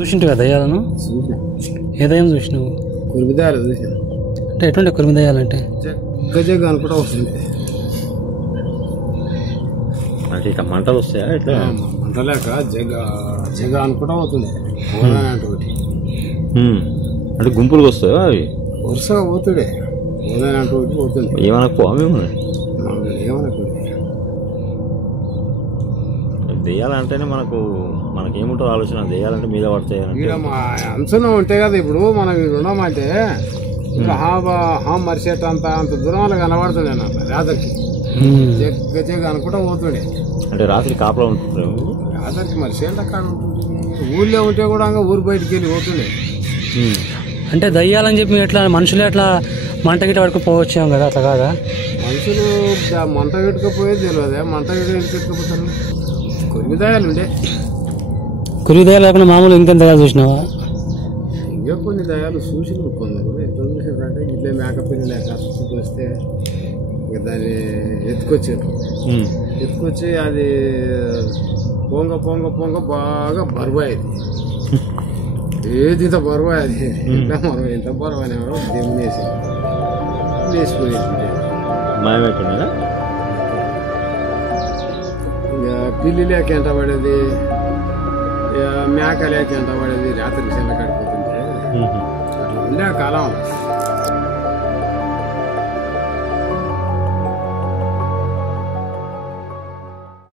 చూసింటివా దయ్యాలను? ఏ దయ్యం చూసినావు? కురిమిదయాలు చూసాను. అంటే ఎటువంటి కురిమి దయ్యాలంటే? జగ్గ అనుకుంటా వస్తుంది. అంటే ఇట్లా మంటలు వస్తాయా? ఇట్లా మంటలేక జగ అనుకుంటా అవుతుంది. అంటే గుంపులుగా వస్తాయా అవి? వరుసగా పోతుడే అంటూ పోతుంది. ఏమనకు అవేమో ఏమనకు దెయ్యాలంటేనే మనకేముంటుందో ఆలోచన. దెయ్యాలంటే మీద పడతాయి ఇక్కడ మా అంచనా ఉంటాయి కదా. ఇప్పుడు మనం ఉన్నామంటే ఇంకా మరిసేట అంత దూరం అలా కనబడుతుండే నాకు రాత్రికి. జగ్గ అనుకుంటా పోతుండే. అంటే రాత్రి కాపలా ఉంటుండే రాత్రికి మరిసేట అక్కడ ఊళ్ళో ఉంటే కూడా ఊరు బయటికి వెళ్ళి పోతుండే. అంటే దయ్యాలని చెప్పి ఎట్లా మనుషులు ఎట్లా మంట గిట్ట పడుకుపోవచ్చాం కదా, అట్లా కాదా? మనుషులు మంట పెట్టుకపోయేది తెలియదు. మంట పెట్టుకపోతారు. కొన్ని దయాలు ఉండే. కురి దయాలు కాకుండా మామూలు ఇంకెంత దయాలు చూసినావా? ఇంకా కొన్ని దయాలు చూసి కొందరు ఎట్లా చూసారంటే ఇట్లే మేకపిల్లి లేక వస్తే ఇంకా దాన్ని ఎత్తుకొచ్చి అది పొంగ పొంగ పొంగ బాగా బరువు అయింది. ఏది ఇంత బరువు అది ఇంత బరువు అనేవారు దిమ్మేసి లేచిపోయింది. ఇంకా పిల్లి లేక ఎంట పడేది, మేక లేక ఎంట పడేది. రాత్రికి చెల్ల కడిపోతుంటే అట్లా ఉండే కాలం.